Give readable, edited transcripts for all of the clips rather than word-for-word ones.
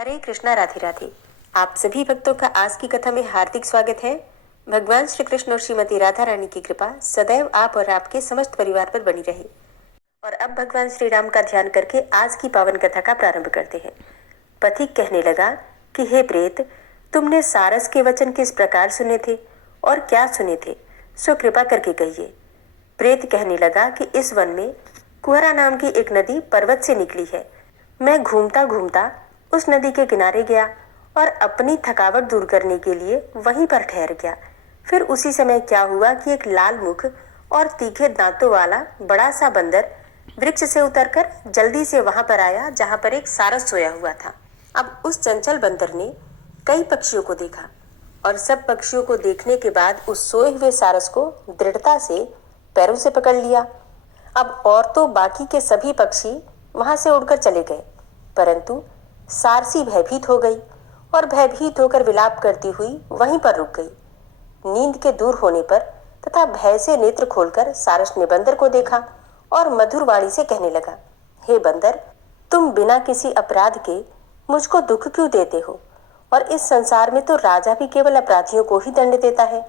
हरे कृष्णा, राधे राधे। आप सभी भक्तों का आज की कथा में हार्दिक स्वागत है। भगवान श्री कृष्ण और श्रीमती राधा रानी की कृपा सदैव आप और आपके समस्त परिवार पर बनी रहे। और अब भगवान श्री राम का ध्यान करके आज की पावन कथा का प्रारंभ करते हैं। पथिक कहने लगा कि हे प्रेत, तुमने सारस के वचन किस प्रकार सुने थे और क्या सुने थे, सो कृपा करके कहिए। प्रेत कहने लगा कि इस वन में कुहरा नाम की एक नदी पर्वत से निकली है। मैं घूमता घूमता उस नदी के किनारे गया और अपनी थकावट दूर करने के लिए वहीं पर ठहर गया। फिर उसी समय क्या हुआ कि एक लाल मुख और तीखे दांतों वाला बड़ा सा बंदर वृक्ष से उतरकर जल्दी से वहां पर आया जहां पर एक सारस सोया हुआ था। अब उस चंचल बंदर ने कई पक्षियों को देखा और सब पक्षियों को देखने के बाद उस सोए हुए सारस को दृढ़ता से पैरों से पकड़ लिया। अब और तो बाकी के सभी पक्षी वहां से उड़कर चले गए, परंतु सारसी भयभीत हो गई और भयभीत होकर विलाप करती हुई वहीं पर रुक गई। नींद के दूर होने पर तथा भय से नेत्र खोलकर सारस ने बंदर को देखा और मधुर वाणी से कहने लगा, हे बंदर, तुम बिना किसी अपराध के मुझको दुख क्यों देते हो? और इस संसार में तो राजा भी केवल अपराधियों को ही दंड देता है।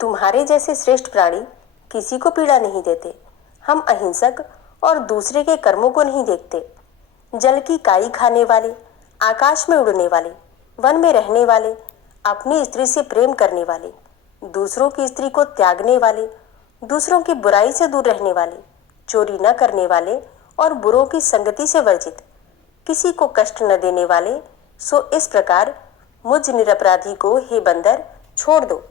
तुम्हारे जैसे श्रेष्ठ प्राणी किसी को पीड़ा नहीं देते। हम अहिंसक और दूसरे के कर्मों को नहीं देखते। जल की काई खाने वाले, आकाश में उड़ने वाले, वन में रहने वाले, अपनी स्त्री से प्रेम करने वाले, दूसरों की स्त्री को त्यागने वाले, दूसरों की बुराई से दूर रहने वाले, चोरी न करने वाले और बुरों की संगति से वर्जित, किसी को कष्ट न देने वाले, सो इस प्रकार मुझ निरपराधी को हे बंदर छोड़ दो।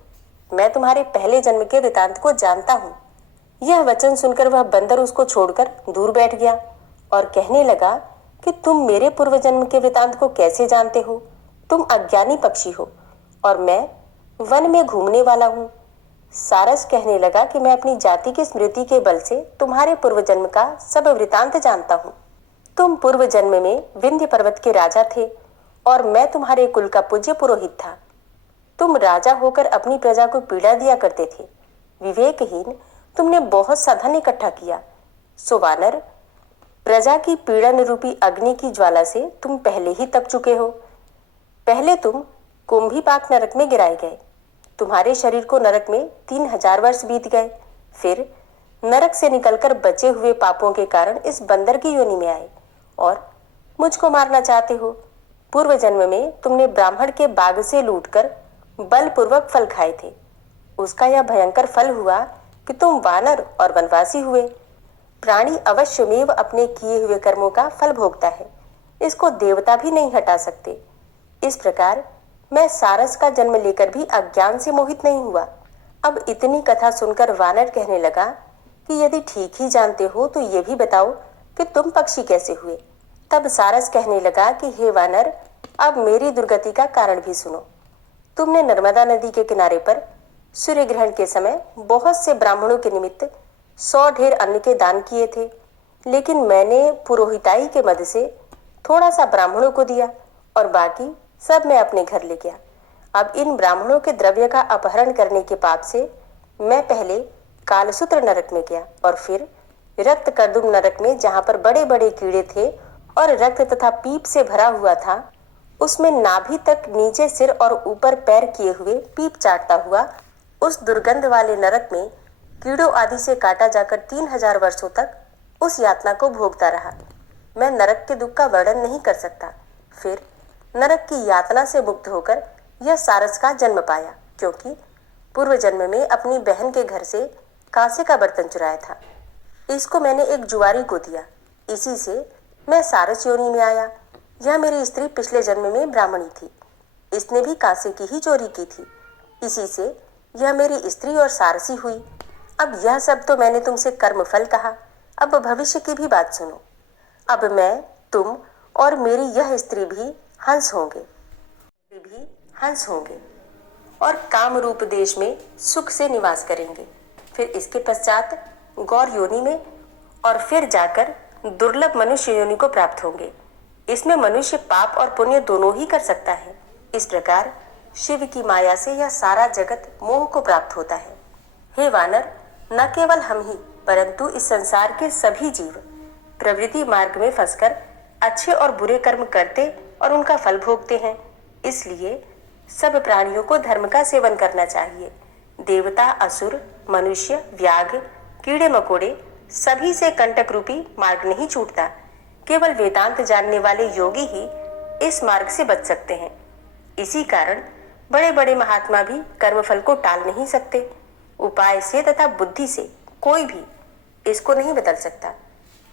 मैं तुम्हारे पहले जन्म के वृतांत को जानता हूँ। यह वचन सुनकर वह बंदर उसको छोड़कर दूर बैठ गया और कहने लगा कि तुम मेरे पूर्व जन्म के वृतांत को कैसे जानते हो? तुम अज्ञानी पक्षी हो और मैं वन में घूमने वाला हूँ। सारस कहने लगा कि मैं अपनी जाति की स्मृति के बल से तुम्हारे पूर्व जन्म का सब वृतांत जानता हूँ। तुम पूर्व जन्म में विंध्य पर्वत के राजा थे और मैं तुम्हारे कुल का पूज्य पुरोहित था। तुम राजा होकर अपनी प्रजा को पीड़ा दिया करते थे। विवेकहीन तुमने बहुत सा धन इकट्ठा किया। सो वानर, प्रजा की पीड़न रूपी अग्नि की ज्वाला से तुम पहले ही तप चुके हो। पहले तुम कुंभीपाक नरक में गिराए गए। तुम्हारे शरीर को नरक में 3000 वर्ष बीत गए। फिर नरक से निकलकर बचे हुए पापों के कारण इस बंदर की योनि में आए और मुझको मारना चाहते हो। पूर्व जन्म में तुमने ब्राह्मण के बाग से लूटकर बलपूर्वक फल खाए थे। उसका यह भयंकर फल हुआ कि तुम वानर और वनवासी हुए। प्राणी अवश्यमेव अपने किए हुए कर्मों का फल भोगता है, इसको देवता भी नहीं हटा सकते। इस प्रकार मैं सारस का जन्म लेकर भी अज्ञान से मोहित नहीं हुआ। अब इतनी कथा सुनकर वानर कहने लगा कि यदि ठीक ही जानते हो तो ये भी बताओ कि तुम पक्षी कैसे हुए। तब सारस कहने लगा कि हे वानर, अब मेरी दुर्गति का कारण भी सुनो। तुमने नर्मदा नदी के किनारे पर सूर्य ग्रहण के समय बहुत से ब्राह्मणों के निमित्त 100 ढेर अन्न के दान किए थे, लेकिन मैंने पुरोहिताई के मद से थोड़ा सा ब्राह्मणों को दिया और बाकी सब मैं अपने घर ले गया। अब इन ब्राह्मणों के द्रव्य का अपहरण करने के पाप से मैं पहले कालसूत्र नरक में गया और फिर रक्त कर्दुम नरक में, जहां पर बड़े बड़े कीड़े थे और रक्त तथा पीप से भरा हुआ था, उसमें नाभि तक नीचे सिर और ऊपर पैर किए हुए पीप चाटता हुआ उस दुर्गंध वाले नरक में कीड़ों आदि से काटा जाकर 3000 वर्षों तक उस यातना को भोगता रहा। मैं नरक के दुख का वर्णन नहीं कर सकता। फिर नरक की यातना से मुक्त होकर यह सारस का जन्म पाया, क्योंकि पूर्व जन्म में अपनी बहन के घर से कांसे का बर्तन चुराया था। इसको मैंने एक जुआरी को दिया। इसी से मैं सारस योनि में आया। यह मेरी स्त्री पिछले जन्म में ब्राह्मणी थी। इसने भी कांसे की ही चोरी की थी। इसी से यह मेरी स्त्री और सारसी हुई। अब यह सब तो मैंने तुमसे कर्म फल कहा। अब भविष्य की भी बात सुनो। अब मैं, तुम और मेरी यह स्त्री भी हंस होंगे और काम रूप देश में सुख से निवास करेंगे। फिर इसके पश्चात गौर योनि में और फिर जाकर दुर्लभ मनुष्य योनि को प्राप्त होंगे। इसमें मनुष्य पाप और पुण्य दोनों ही कर सकता है। इस प्रकार शिव की माया से यह सारा जगत मोह को प्राप्त होता है। हे वानर, न केवल हम ही परंतु इस संसार के सभी जीव प्रवृत्ति मार्ग में फंसकर अच्छे और बुरे कर्म करते और उनका फल भोगते हैं। इसलिए सब प्राणियों को धर्म का सेवन करना चाहिए। देवता, असुर, मनुष्य, व्याघ्र, कीड़े मकोड़े सभी से कंटक रूपी मार्ग नहीं छूटता। केवल वेदांत जानने वाले योगी ही इस मार्ग से बच सकते हैं। इसी कारण बड़े बड़े महात्मा भी कर्मफल को टाल नहीं सकते। उपाय से तथा बुद्धि से कोई भी इसको नहीं बदल सकता।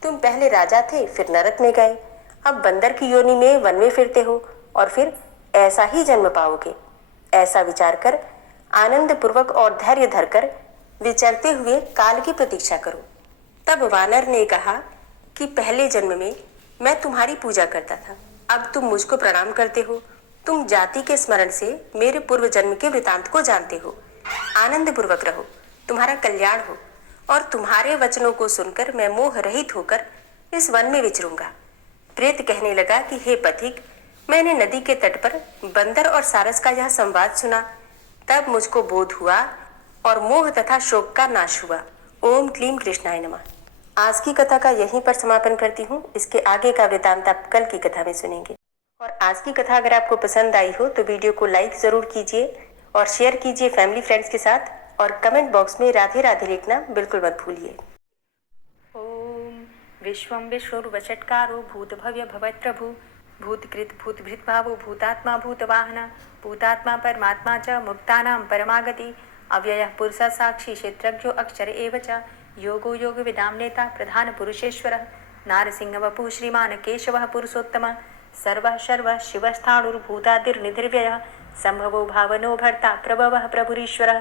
तुम पहले राजा थे, फिर नरक में गए, अब बंदर की योनि में वन में फिरते हो और फिर ऐसा ही जन्म पाओगे। ऐसा विचार कर आनंद पूर्वक और धैर्य धरकर विचरते हुए काल की प्रतीक्षा करो। तब वानर ने कहा कि पहले जन्म में मैं तुम्हारी पूजा करता था, अब तुम मुझको प्रणाम करते हो। तुम जाति के स्मरण से मेरे पूर्व जन्म के वृतांत को जानते हो। आनंद पूर्वक रहो, तुम्हारा कल्याण हो। और तुम्हारे वचनों को सुनकर मैं मोह रहित होकर इस वन में विचरूंगा। प्रेत कहने लगा कि हे पथिक, मैंने नदी के तट पर बंदर और सारस का यह संवाद सुना, तब मुझको बोध हुआ और मोह तथा शोक का नाश हुआ। ओम क्लीम कृष्णाय नमः। आज की कथा का यहीं पर समापन करती हूँ। इसके आगे का वृतांत आप कल की कथा में सुनेंगे। और आज की कथा अगर आपको पसंद आई हो तो वीडियो को लाइक जरूर कीजिए और शेयर कीजिए फैमिली फ्रेंड्स के साथ, और कमेंट बॉक्स में राधे राधे लिखना बिल्कुल मत भूलिए। ओम विश्वं विष्णुर्वषट्कारो भूतभव्य भवत्प्रभु भूतकृत भूतभृद्भावो भूतात्मा भूतवाहन भूतात्मा परमात्मा च मुक्तानां परमागति अव्ययः पुरुषः साक्षी क्षेत्रज्ञो अक्षर एव च योगो योग विदाम नेता प्रधान पुरुषेश्वरः नारसिंहवपुः श्रीमान् केशवः पुरुषोत्तमः सर्वः शर्वः शिवस्थाणुर्भूतादिर्निधिर्व्ययः संभवो भावनो भर्ता प्रभवः प्रभुरीश्वरः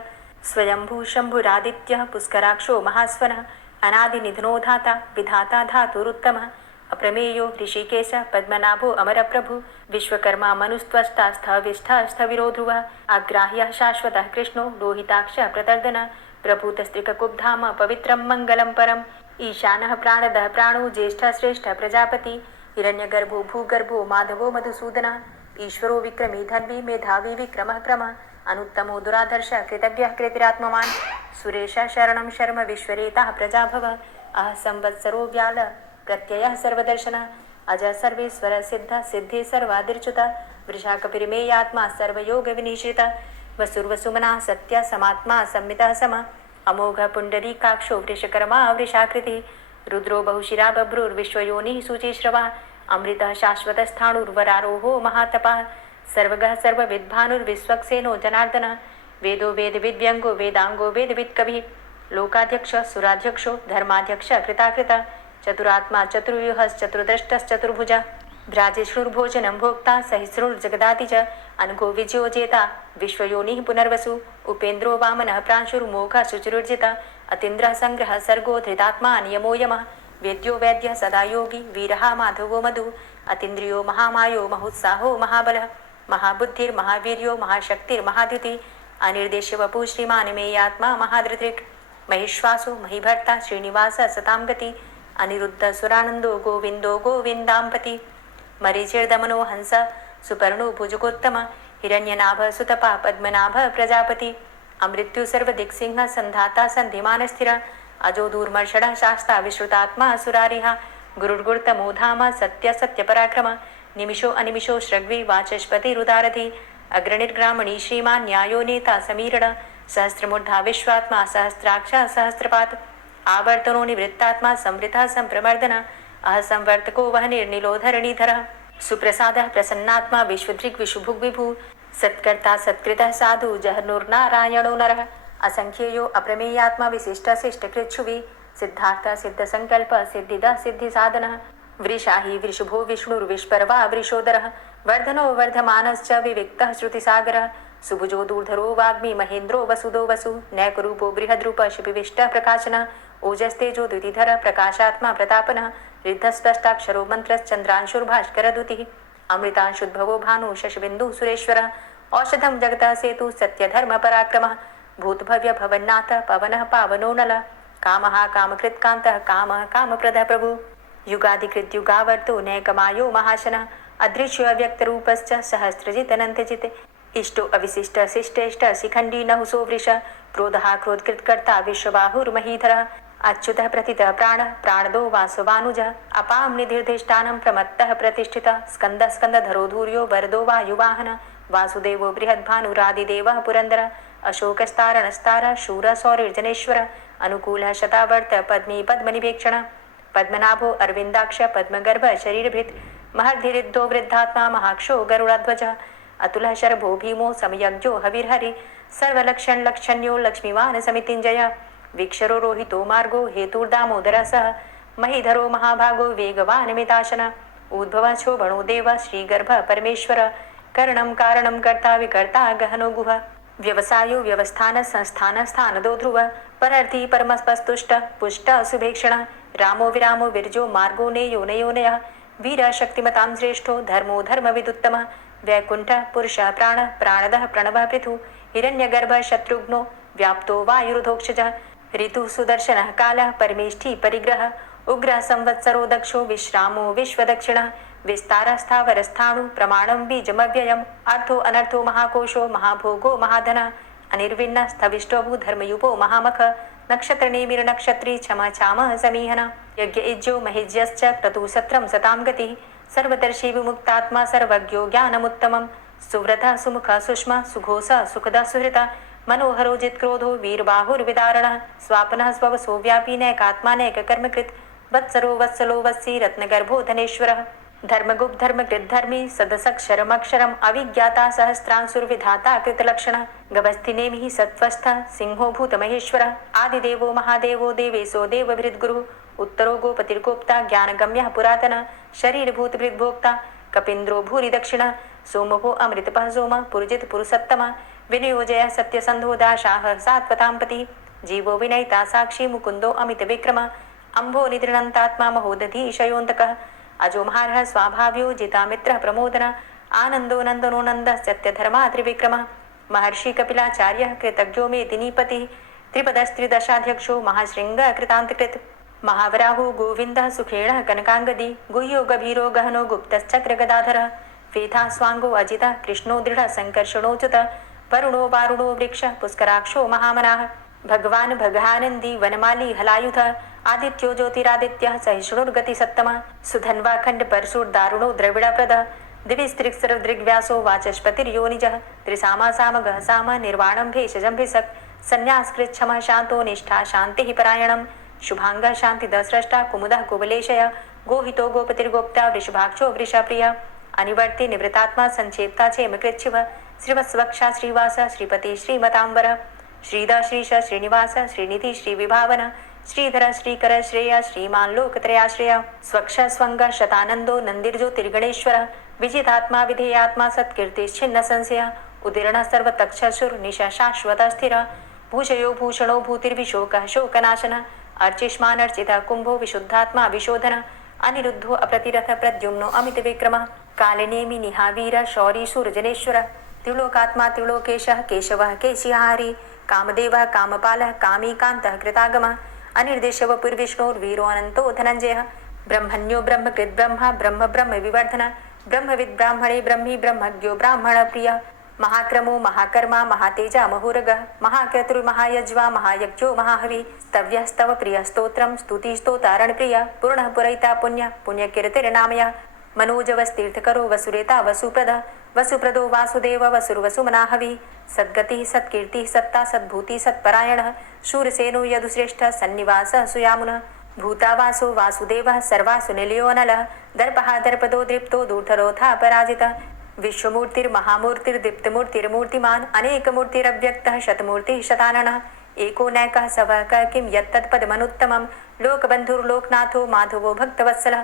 स्वयंभू शंभुरादित्यः पुष्कराक्षो महास्वनः अनादिनिधनो धाता विधाता धातुरुत्तमः अप्रमेयो ऋषिकेश पद्मनाभो अमरप्रभु विश्वकर्मा मनुस्त्वष्टा स्थविष्ठः स्थविरो ध्रुवः अग्राह्यः शाश्वतः कृष्णो लोहिताक्षः प्रतर्दनः प्रभूतस्त्रिककुब्धाम पवित्रं मङ्गलं परम् ईशानः प्राणदः प्राणो ज्येष्ठः श्रेष्ठः प्रजापति हिरण्यगर्भो भूगर्भो माधवो मधुसूदनः ईश्वरो विक्रमी धन्वी मेधावी विक्रमः क्रमः अनुत्तमो दुराधर्षः कृतव्यः कृतिरात्मवान् सुरेशः शरणं शर्म विश्वरेताः प्रजाभवः अह संवत्सरो व्याल प्रत्ययः सर्वदर्शनः अजः सर्वेश्वरः सिद्धः सिद्धे सर्वादिर्च्युतः वृषाकपिरिमेयात्मा सर्वयोगविनिश्रितः वसुर्वसुमनः सत्यः समात्मा संमितः समः अमोघः पुण्डरीकाक्षो वृषकर्मा वृषाकृतिः रुद्रो बहुशिरा बभ्रुर्विश्वयोनिः शुचिश्रवः अमृतः शाश्वतस्थाणुर्वरारोहो महातपः सर्वगः सर्वविद्भानुर्विश्वक्सेनो जनार्दनः वेदो वेदविद्व्यङ्गो वेदाङ्गो वेदवित्कविः लोकाध्यक्षः सुराध्यक्षो धर्माध्यक्षः कृताकृतः चतुरात्मा चतुर्व्यूहश्चतुर्द्रष्टश्चतुर्भुजः भ्राजिष्णुर्भोजनं भोक्ता सहिष्णुर्जगदाति च अनघो विजयो जेता विश्वयोनिः पुनर्वसु उपेन्द्रो वामनः प्रांशुर्मोघः शुचिरुर्जितः अतीन्द्रः संग्रहः सर्गो धृतात्मा नियमो यमः वेद्यो वैद्यः सदा योगी वीरः माधवो मधु अतीन्द्रियो महामायो महोत्साहो महाबलः महाबुद्धिर्महावीर्यो महाशक्तिर्महाद्युति अनिर्देश्य वपु श्रीमान् मेयात्मा महाधृतिक् महिश्वासो महीभर्ता श्रीनिवास सतां गति अनिरुद्ध सुरानन्दो गोविन्दो गोविन्दाम्पति मरीचिर्दमनो हंस सुपर्णो भुजगोत्तम हिरण्यनाभ सुतपा पद्मनाभ प्रजापति अमृत्यु सर्वदिक्सिंह संधाता सन्धिमान स्थिर अजो दूर्मर्षण शास्ता विश्रुतात्मा सुरारिः गुरुर्गुर्तमो धाम सत्य सत्यपराक्रम निमिषो अनिमिषो श्रग्वी वाचस्पतिरुदारधि अग्रणिर्ग्रामणी श्रीमान् न्यायो नेता समीरण सहस्रमूर्धा विश्वात्मा सहस्राक्ष सहस्रपात् आवर्तनो निवृत्तात्मा संवृतः संप्रमर्दन अह संवर्तको वह निर्निलोधरणीधरः सुप्रसादः प्रसन्नात्मा विश्वदृक् विशुभुग् विभु सत्कर्ता सत्कृतः साधु जहनुर्नारायणो नरः असंख्येयो अप्रमेयात्मा विशिष्ट शिष्टकृच्छुवि सिद्धार्थ सिद्धसंकल्प सिद्धिदः सिद्धिसाधनः वृषाहि वृषभो विष्णुर्विष्पर्वा वृषोदरः वर्धनो वर्धमानश्च विविक्तः श्रुतिसागरः सुभुजो दूर्धरो वाग्मी महेन्द्रो वसुदो वसु नैकरूपो बृहद्रूप शिपिविष्टः प्रकाशनः ओजस्तेजो द्युतिधर प्रकाशात्मा प्रतापनः रिद्धस्पष्टाक्षरो मन्त्रश्चन्द्रांशुर्भास्करद्युतिः अमृतांशुद्भवो भानु शशबिन्दुः सुरेश्वरः औषधं जगतः सेतु सत्यधर्मपराक्रमः भूतभव्य भवन्नाथ पवनः पावनो नलः कामः कामकृत्कान्तः कामः कामप्रदः प्रभु युगाधिकृत्युगावर्तो नैकमायो महाशनः अदृश्यो अव्यक्तरूपश्च सहस्रजित् अनन्तजित् इष्टो अविशिष्ट शिष्टेष्ट शिखण्डी नहुसो वृष क्रोधः क्रोधकृत्कर्ता विश्वबाहुर्महीधरः अच्युतः प्रतितः प्राणः प्राणदो वासवानुजः अपां निधिर्धिष्ठानं प्रमत्तः प्रतिष्ठितः स्कन्दः स्कन्दधरो धूर्यो वरदो वायुवाहनः वासुदेवो बृहद्भानुरादिदेवः पुरन्दरः अशोकस्तारणस्तारः शूरः सौरिर्जनेश्वरः अनुकूलः शतावर्त पद्मी पद्मनिवेक्षणः पद्मनाभो अरविन्दाक्ष पद्मगर्भ शरीरभृत् महर्धिरिद्धो वृद्धात्मा महाक्षो गरुडाध्वजः अतुलः शर्भो भीमो समयज्ञो हविर्हरि सर्वलक्षणलक्षण्यो लक्ष्मीवान् समितिञ्जयः वीक्षरो रोहितो मार्गो हेतुर्दामोदरः सः महीधरो महाभागो वेगवान् मिताशनः उद्भवः क्षोभणो देवः श्रीगर्भः परमेश्वरः करणं कारणं कर्ता विकर्ता गहनो गुहः व्यवसायो व्यवस्थान संस्थान स्थानदो ध्रुवः परर्थी परमस्पस्तुष्टः पुष्टः सुभेक्षणः रामो विरामो विरजो मार्गो नेयो नयोनयः वीरः शक्तिमतां श्रेष्ठो धर्मो धर्मविदुत्तमः वैकुण्ठः पुरुषः प्राणः प्राणदः प्रणवः पृथु हिरण्यगर्भः शत्रुघ्नो व्याप्तो वायुरुधोक्षजः ऋतुः सुदर्शनः कालः परमेष्ठी परिग्रहः उग्रः संवत्सरो दक्षो विश्रामो विश्वदक्षिणः विस्तारस्थावरस्थाणु प्रमाणं बीजमव्ययम् अर्थो अनर्थो महाकोशो महाभोगो महाधनः अनिर्विण्णः स्थविष्टोभू धर्मयुपो महामख नक्षत्रनेमिर्नक्षत्री क्षमा क्षामः समीहनः यज्ञ इज्यो महिज्यश्च क्रतुसत्रं सतां गतिः सर्वदर्शी विमुक्तात्मा सर्वज्ञो ज्ञानमुत्तमं सुव्रतः सुमुखः सुष्मा सुघोषः सुखदः सुहृतः मनोहरो जित्क्रोधो वीरबाहुर्विदारणः स्वापनः स्ववसो व्यापी नैकात्मा नैककर्मकृत् वत्सरो वत्सलो वत्सी रत्नगर्भो धनेश्वरः धर्मगुप्त धर्मकृत् धर्मी सदसक्षरमक्षरम् अविज्ञाता सहस्रांशुर्विधाता कृतलक्षणः गवस्थिनेमिः सत्त्वस्थः सिंहो भूतमहेश्वरः आदिदेवो महादेवो देवेशो देवभृद्गुरुः उत्तरो गोपतिर्गोप्ता ज्ञानगम्यः पुरातनः शरीरभूतभृद्भोक्ता कपीन्द्रो भूरि दक्षिणः सोमभो अमृतपः सोमः पुरुजित पुरुषोत्तमः विनियोजय सत्यसन्धो दाशाः सात्वतां जीवो विनयिता साक्षी मुकुन्दो अमितविक्रमः अम्भो निद्रणन्तात्मा महोदधीशयोऽन्तकः अजोमहारः स्वाभाव्यो जितामित्रः प्रमोदनः आनन्दो नन्दनो नन्दः सत्यधर्मा त्रिविक्रमः महर्षि कपिलाचार्यः कृतज्ञो मेदिनीपतिः त्रिपदस्त्रिदशाध्यक्षो महाशृङ्गः कृतान्तकृत् महावराहो गोविन्दः सुखेणः कनकाङ्गदी गुह्यो गभीरो गहनो गुप्तश्चक्रगदाधरः वेधा स्वाङ्गो अजितः कृष्णो दृढः सङ्कर्षणोच्युतः वरुणो वारुणो वृक्षः पुष्कराक्षो महामनाः भगवान् भगानन्दी वनमाली हलायुधः आदित्यो ज्योतिरादित्यः सहिष्णुर्गतिसत्तमः सुधन्वा खण्डपरशुर्दारुणो द्रविडप्रदः दिविस्त्रिक्सरदृग्व्यासो वाचस्पतिर्योनिजः त्रिसामा सामगः साम निर्वाणं भेषजं भिषक् संन्यासकृच्छमः शान्तो निष्ठा शान्तिः परायणं शुभाङ्गः शान्तिदः स्रष्टा कुमुदः कुवलेशय गोहितो गोपतिर्गोप्ता वृषभाक्षो वृषप्रियः अनिवर्ति निवृतात्मा संक्षेप्ता क्षेमकृच्छिवः श्रीवत्सवक्षा श्रीवास श्रीपति श्रीमतांबर श्रीद श्रीश श्रीनिवास श्रीनिधि श्रीविभावन श्रीधर श्रीकर श्रेय श्रीमान लोकत्रयाश्रय स्वक्ष स्वंग शतानंदो नंदिर्ज्योतिर्गणेश्वर विजितात्मा विधेयात्मा सत्कीर्तिश्छिन्न संशय उदीर्ण सर्वतक्षसुर निशा शाश्वत स्थिर भूषयो भूषणो भूतिर्विशोकः शोकनाशन अर्चिष्मानर्चितः कुंभो विशुद्धात्मा विशोधन अनिरुद्धो अप्रतिरथ प्रद्युम्नो अमित विक्रमः कालिनेमि निहावीर शौरी सूर्जनेश्वर त्रिलोकात्मा त्रिलोकेशः केशवः केशिहारी कामदेवः कामपालः कामीकान्तः कृतागमः अनिर्देशवपुर्विष्णोर्वीरो अनन्तो धनञ्जयः ब्रह्मण्यो ब्रह्मकृत् ब्रह्मा ब्रह्म ब्रह्म विवर्धन ब्रह्मविद् ब्राह्मणे ब्रह्मी ब्रह्मज्ञो ब्राह्मणप्रियः महाक्रमो महाकर्मा महातेजा महोरगः महाक्रतुर्महायज्वा महायज्ञो महाहवि स्तव्यस्तव प्रियस्तोत्रं स्तुतिस्तोतारणप्रियः पूर्णः पुरैता पुण्य पुण्यकीर्तिर्नामयः मनोजवस्तीर्थकरो वसुरेता वसुप्रद वसुप्रदो वासुदेव वसुर्वसुमनाहवि सद्गतिः सत्कीर्तिः सत्ता सद्भूति सत्परायणः शूरसेनो यदुश्रेष्ठः सन्निवासः सुयामुनः भूतावासो वासुदेवः सर्वासु निलयोऽनलः दर्पः दर्पदो दृप्तो दूर्धरोधा पराजितः विश्वमूर्तिर्महामूर्तिर्दीप्तमूर्तिर्मूर्तिमान् अनेकमूर्तिरव्यक्तः शतमूर्तिः शताननः एको नैकः सवः किं यत्तत्पदमनुत्तमं लोकबन्धुर्लोकनाथो माधवो भक्तवत्सलः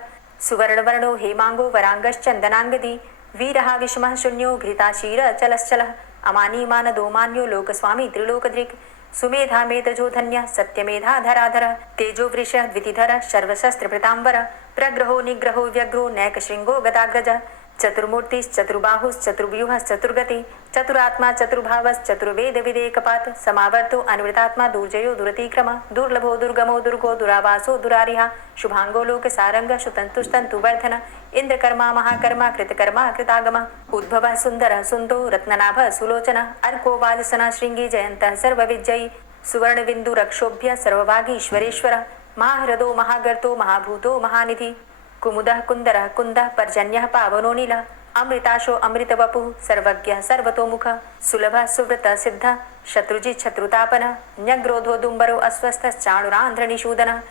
सुवर्णवर्णो हेमांगो वरांगश्चन्दनांगदी वीरः विषमः शून्यो घृताशीरचलश्चलः अमानीमानदो मान्यो लोकस्वामी त्रिलोकदृक् सुमेधा मेधजो धन्यः सत्यमेधाधराधर तेजो वृषः द्वितिधरः सर्वशस्त्रभृताम्बर प्रग्रहो निग्रहो व्यग्रो नैकशृङ्गो गदाग्रजः चतुर्मूर्तिश्चतुर्बाहुश्चतुर्व्यूहश्चतुर्गति चतुरात्मा चतुर्भावश्चतुर्वेद विदेकपात समावर्तो अनुवृतात्मा दुर्जयो दुरतिक्रम दुर्लभो दुर्गमो दुर्गो दुरावासो दुरारिहा शुभांगो लोकसारंग सुतंतुस्तंतु वर्धन इंद्रकर्मा महाकर्मा कृतकर्मा कृतागम उद्भव सुंदर सुंदो रत्ननाभ सुलोचन अर्को वाजसना श्रृंगी जयंत सर्वविजयी सुवर्णबिन्दुरक्षोभ्य सर्वभागीश्वरेश्वरः महाहृदो महागर्तो महाभूतो महानिधि कुमुदः कुन्दरः कुन्दः पर्जन्यः पावनोऽनिलः अमृताशो अमृतवपुः सर्वज्ञः सर्वतोमुखः सुलभः सुव्रतः सिद्धः शत्रुजित् शत्रुतापनः न्यग्रोधो दुम्बरो अस्वस्थश्चाणुरान्ध्रनिषूदनः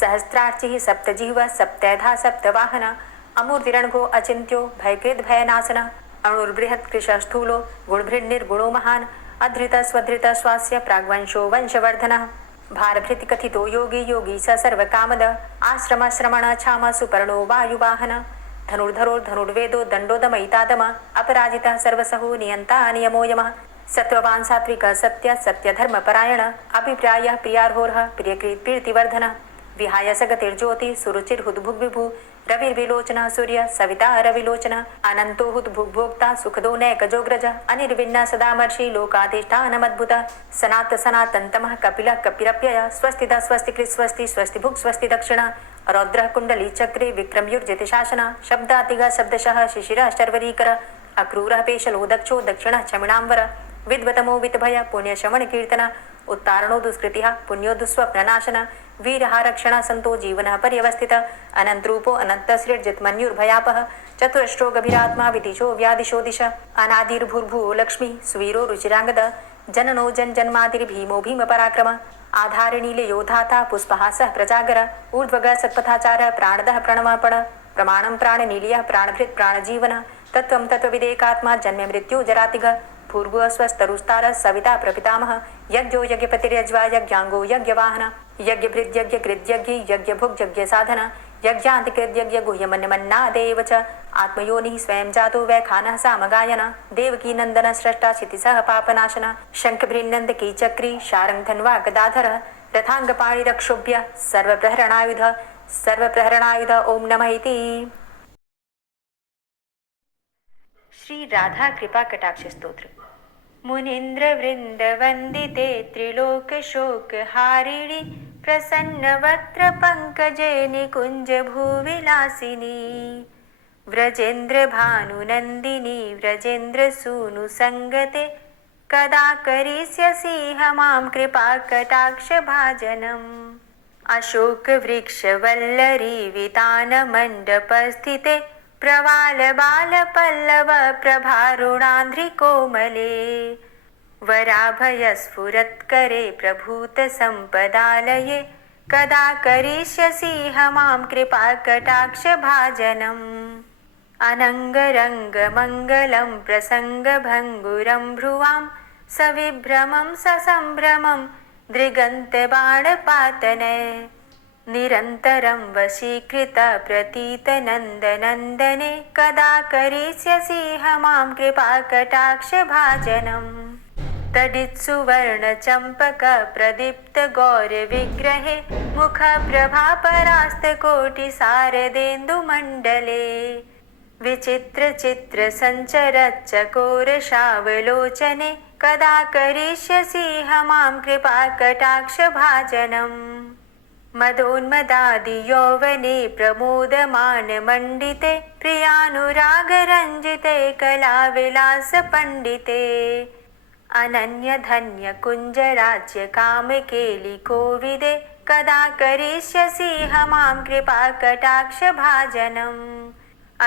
सहस्रार्चिः सप्तजिह्वः सप्तैधा सप्तवाहनः अमूर्तिरणघो अचिन्त्यो भयकृद् भयनाशनः अणुर्बृहत् कृशस्थूलो गुणभृन्निर्गुणो महान् अधृतः स्वधृतः स्वास्य प्राग्वंशो वंशवर्धनः भारभृति कथितो योगी योगी स सर्वकामद आश्रम श्रमण क्षाम सुपर्णो वायुवाहन धनुर्धरोर्धनुर्वेदो दण्डोदमयितादम अपराजितः सर्वसहो नियन्ता नियमो यमः सत्त्ववान् सात्विकः सत्य सत्यधर्मपरायण अभिप्रायः प्रियार्होर्ह प्रियकृत् प्रीतिवर्धनः विहाय सगतिर्ज्योति सुरुचिर्हुद्भुग्विभु रविर्विलोचनः सूर्य सविता रविलोचनः अनन्तो हुद्भुग्भोक्ता सुखदो नैकजोग्रज अनिर्विण्ण सदामर्षि लोकाधिष्ठानमद्भुत सनात सनातन्तमः कपिलः कपिरप्यय स्वस्तिदा स्वस्तिकृत् स्वस्ति स्वस्तिभुक् स्वस्ति दक्षिण रौद्रः कुण्डली चक्रे विक्रमयुर्जित शासन शब्दातिगः शब्दशः शिशिरः शर्वरीकर अक्रूरः पेशलो दक्षो दक्षिणः क्षमिणाम्बर विद्वतमो वितभय पुण्यशमन कीर्तन उत्तारणो दुष्कृतिः पुण्यो दुःस्वप्ननाशन वीरः रक्षण संतो जीवनः पर्यवस्थित अनन्तरूपो अनन्तसृर्जितमन्युर्भयापः चतुरष्ट्रो गभीरात्मा विदिशो व्यादिशो दिश अनादिर्भूर्भुवो लक्ष्मी सुवीरो रुचिराङ्गद जननो जन्मादिर्भीमो भीम पराक्रम आधारनीलयोधाता पुष्पहासः प्रजागर ऊर्ध्वगः सत्पथाचारः प्राणदः प्रणवपण प्रमाणं प्राणनीलयः प्राणभृत् प्राणजीवनः तत्त्वं तत्त्वविदेकात्मा जन्म मृत्यु जरातिघ पूर्व स्वस्तरुस्तारः सविता प्रपितामह यज्ञो यज्ञपतिर्यज्वा यज्ञाङ्गो यज्ञवाहन यज्ञभृद्यज्ञ कृद्यज्ञ यज्ञभुक् यज्ञसाधन यज्ञान्तिकृद्यज्ञ गुह्यमन्यमन्नादेव च आत्मयोनिः स्वयं जातो वैखानः सामगायन देवकी नन्दन स्रष्टा क्षितिसः पापनाशन शङ्खभृन्नन्दकी चक्री शारङ्गधन्वा गदाधरः रथाङ्गपाणिरक्षोभ्य सर्वप्रहरणायुध ओम नमः इति। श्री राधा कृपा कटाक्ष स्तोत्र। मुनीन्द्र वृंद वंदिते त्रिलोक शोक हारिणी प्रसन्न वक्त्र पंकजे निकुंज भूविलासिनी व्रजेन्द्र भानुनंदिनी व्रजेन्द्र सूनु संगते कदा करिष्यसि हमां कृपा कटाक्ष भाजनम् अशोक वृक्ष वल्लरी वितान मंडप स्थिते प्रवाल बाल पल्लव प्रभारुणान्ध्रि कोमले वराभय स्फुरत्करे प्रभूत संपदालये कदा करिष्यसि हमां कृपा कटाक्ष भाजनम् अनङ्गरङ्ग मङ्गलं प्रसङ्ग भङ्गुरं भ्रुवां सविभ्रमं ससम्भ्रमं दृगन्तबाणपातने निरन्तरं वशीकृत प्रतीत नन्दनन्दने कदा करिष्यसि हमां कृपा कटाक्ष भाजनम् तडित्सुवर्ण चम्पक प्रदीप्त गौरविग्रहे मुख प्रभा परास्त कोटि शारदेन्दुमण्डले विचित्र चित्र संचरच्चकोर शावलोचने कदा करिष्यसि हमां कृपा कटाक्ष भाजनम् मदोन्मदादि यौवने प्रमोदमान मंडिते प्रियानुरागरञ्जिते कलाविलास पंडिते अनन्य धन्य कुंज राज्य कामकेलि कोविदे कदा करिष्यसि हमां कृपा कटाक्ष भाजनम्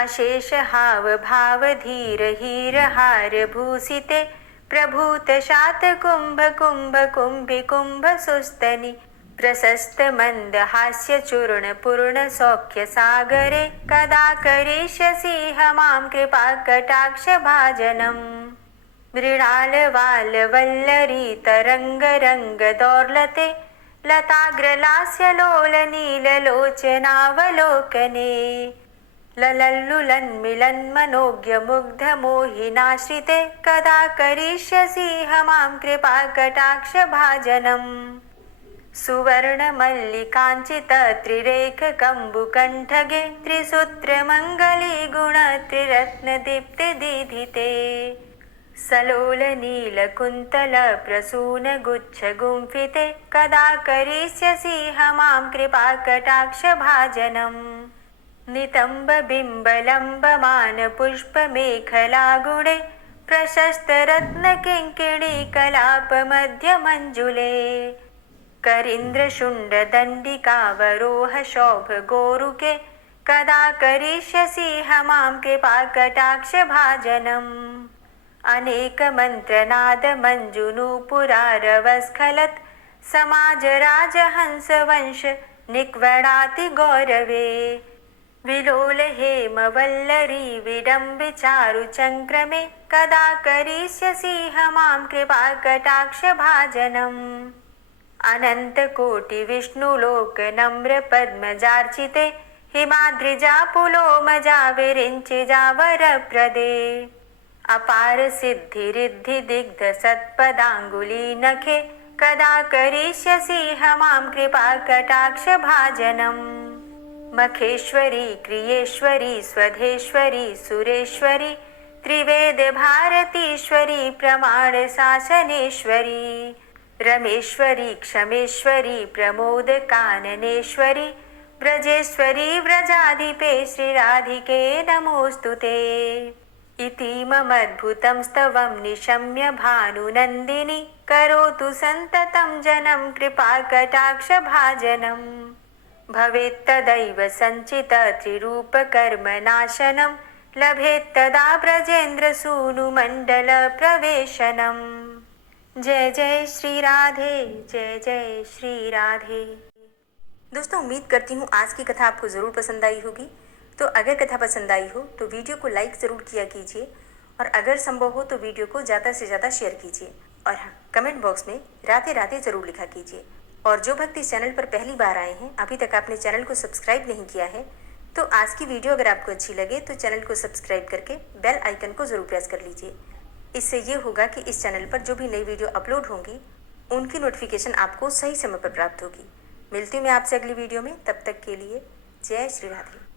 अशेष हाव भाव धीर हीर हार भूषिते प्रभूत शात कुंभ कुंभ कुंभि कुंभ सुस्तनि प्रशस्त मंद हास्य चूर्ण पूर्ण सौख्य सागरे कदा करिष्यसि हमां कृपा कटाक्ष भाजनम् मृणाल वाल वल्लरी तरंग रंग दौर्लते लताग्रलास्य लोल नील लोचनावलोकने ललल्लुलन्मिलन् मनोज्ञ मुग्ध मोहिनाश्रिते कदा करिष्यसि हमां कृपा कटाक्ष भाजनम् सुवर्ण मल्लिकाञ्चित त्रिरेख कम्बुकण्ठगे त्रिसूत्र मङ्गली गुण त्रिरत्न दीप्ति दीधिते सलोल नील कुन्तल प्रसून गुच्छ गुम्फिते कदा करिष्यसि हमां कृपा कटाक्ष भाजनम् नितम्ब बिम्ब लम्बमान पुष्प मेखला गुणे प्रशस्तरत्नकिङ्किणीकलापमध्यमञ्जुले करीन्द्रशुण्डदण्डिकावरोह शोभगोरुके कदा करिष्यसि मां कृपाकटाक्षभाजनम् अनेकमन्त्रनादमञ्जुनूपुरारवस्खलत् समाजराजहंसवंश निक्वणाति गौरवे विलोल हेमवल्लरी विडम्बिचारुचङ्क्रमे कदा करिष्यसि मां कृपाकटाक्षभाजनम् अनन्तकोटिविष्णुलोकनम्रपद्मजार्चिते हिमाद्रिजापुलोमजा विरिञ्चिजावरप्रदे अपारसिद्धिरिद्धिदिग्धसत्पदाङ्गुलीनखे कदा करिष्यसि मां कृपाकटाक्षभाजनम् मखेश्वरी क्रियेश्वरी स्वधेश्वरी सुरेश्वरी त्रिवेदभारतीश्वरी प्रमाणशासनेश्वरी रमेश्वरी क्षमेश्वरी प्रमोदकाननेश्वरी व्रजेश्वरी व्रजाधिपे श्रीराधिके नमोऽस्तुते इति ममद्भुतं स्तवं निशम्य भानुनन्दिनी करोतु सन्ततं जनं कृपाकटाक्षभाजनम् भवेत्तदैव सञ्चितत्रिरूपकर्मनाशनं लभेत्तदा ब्रजेन्द्रसूनुमण्डलप्रवेशनम् जय जय श्री राधे, जय जय श्री राधे। दोस्तों, उम्मीद करती हूँ आज की कथा आपको ज़रूर पसंद आई होगी। तो अगर कथा पसंद आई हो तो वीडियो को लाइक ज़रूर किया कीजिए और अगर संभव हो तो वीडियो को ज़्यादा से ज़्यादा शेयर कीजिए। और हाँ, कमेंट बॉक्स में राधे राधे ज़रूर लिखा कीजिए। और जो भक्त इस चैनल पर पहली बार आए हैं, अभी तक आपने चैनल को सब्सक्राइब नहीं किया है, तो आज की वीडियो अगर आपको अच्छी लगे तो चैनल को सब्सक्राइब करके बेल आइकन को ज़रूर प्रेस कर लीजिए। इससे ये होगा कि इस चैनल पर जो भी नई वीडियो अपलोड होंगी उनकी नोटिफिकेशन आपको सही समय पर प्राप्त होगी। मिलती हूँ मैं आपसे अगली वीडियो में, तब तक के लिए जय श्री राधे।